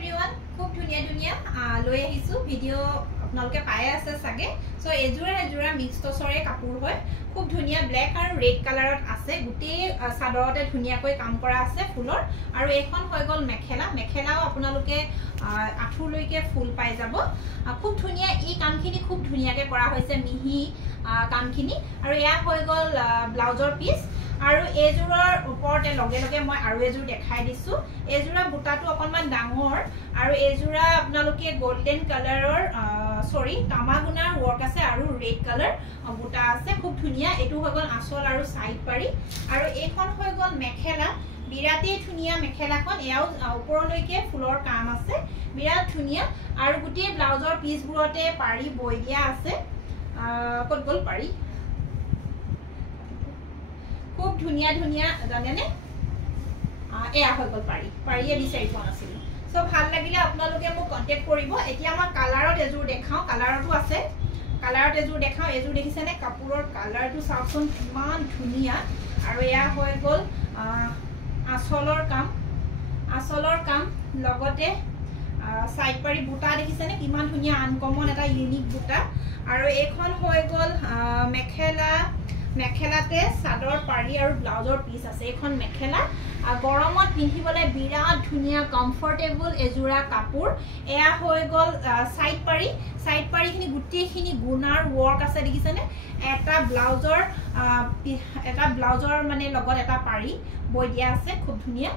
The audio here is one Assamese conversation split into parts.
everyone, খুব ধুনিয়া লৈ আহিছো ভিডিও আপোনালোকে পাই আছে সাগে সো এজুৰা মিক্স টসৰে কাপোৰ হয় খুব ধুনিয়া ব্ল্যাক আৰু ৰেড কালাৰত আছে গুটি সাদৰতে ধুনিয়াকৈ কাম কৰা আছে ফুলৰ আৰু এখন হৈ গল মেখেলাও আপোনালোকে আঠু লৈকে ফুল পাই যাব খুব ধুনিয়া এই কামখিনি খুব ধুনিয়াকে কৰা হৈছে মিহি কামখিনি আৰু ইয়া হৈ গল ব্লাউজৰ পিস আৰু এজুৰৰ ওপৰতে লগে মই আৰু এজুৰ দেখাই দিছো এজুৰা বুটাটো অকনমান ডাঙৰ আৰু এজুৰা আপোনালোকে গোল্ডেন কালাৰৰ সৰি তামাগুনাৰ ওয়াৰ্ক আছে আৰু ৰেড কালাৰ বুটা আছে খুব ধুনিয়া এটু হৈ গল আঁচল আৰু সাইড পাৰি আৰু এইখন হৈ গল মেখেলা বিৰাতে ধুনিয়া মেখেলাখন এয়াও ওপৰলৈকে ফুলৰ কাম আছে বিৰাট ধুনিয়া আৰু গুটি ব্লাউজৰ পিসবোৰতে পাৰি বৈ দিয়া আছে কত গল পাৰি খুব ধুনিয়া জানেনে এয়া হৈ গল পাৰিয়ে বিচাৰি পোৱা আছিল সো ভাল লাগিলে আপোনালোকে মোক কন্টাক্ট কৰিব এতিয়া আমাৰ কালাৰত এজুৰ দেখাও কালাৰটো আছে কালাৰত এজুৰ দেখাও এজুৰ দেখিছেনে কাপোৰৰ কালাৰটো চাওকচোন কিমান ধুনিয়া আৰু এয়া হৈ গল আঁচলৰ কাম লগতে সাইড পাৰি বুটা দেখিছেনে কিমান ধুনিয়া আনকমন এটা ইউনিক বুটা আৰু এইখন হৈ গল মেখেলাতে সাদৰ পাৰি আৰু ব্লাউজৰ পিস আছে এখন মেখেলা গৰমত পিন্ধিবলৈ বিৰাট ধুনিয়া কমফৰ্টেবল এজুৰা কাপোৰ এয়া হৈ গল সাইড পাৰিখিনি গুটিখিনি গুণাৰ ওয়াৰ্ক আছে দেখিছেনে এটা ব্লাউজৰ মানে লগত এটা পাৰি বৈ দিয়া আছে খুব ধুনিয়া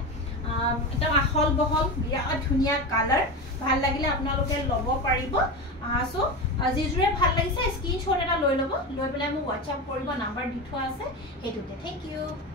এটা আহল বহল বিৰাট ধুনিয়া কালাৰ ভাল লাগিলে আপোনালোকে লব পাৰিব সো জিজুৰে ভাল লাগিছে স্ক্ৰিনশ্বট এটা লৈ লব লৈ পেলাই মোক WhatsApp কৰিব নাম্বাৰ দি থোৱা আছে হেতুতে থ্যাংক ইউ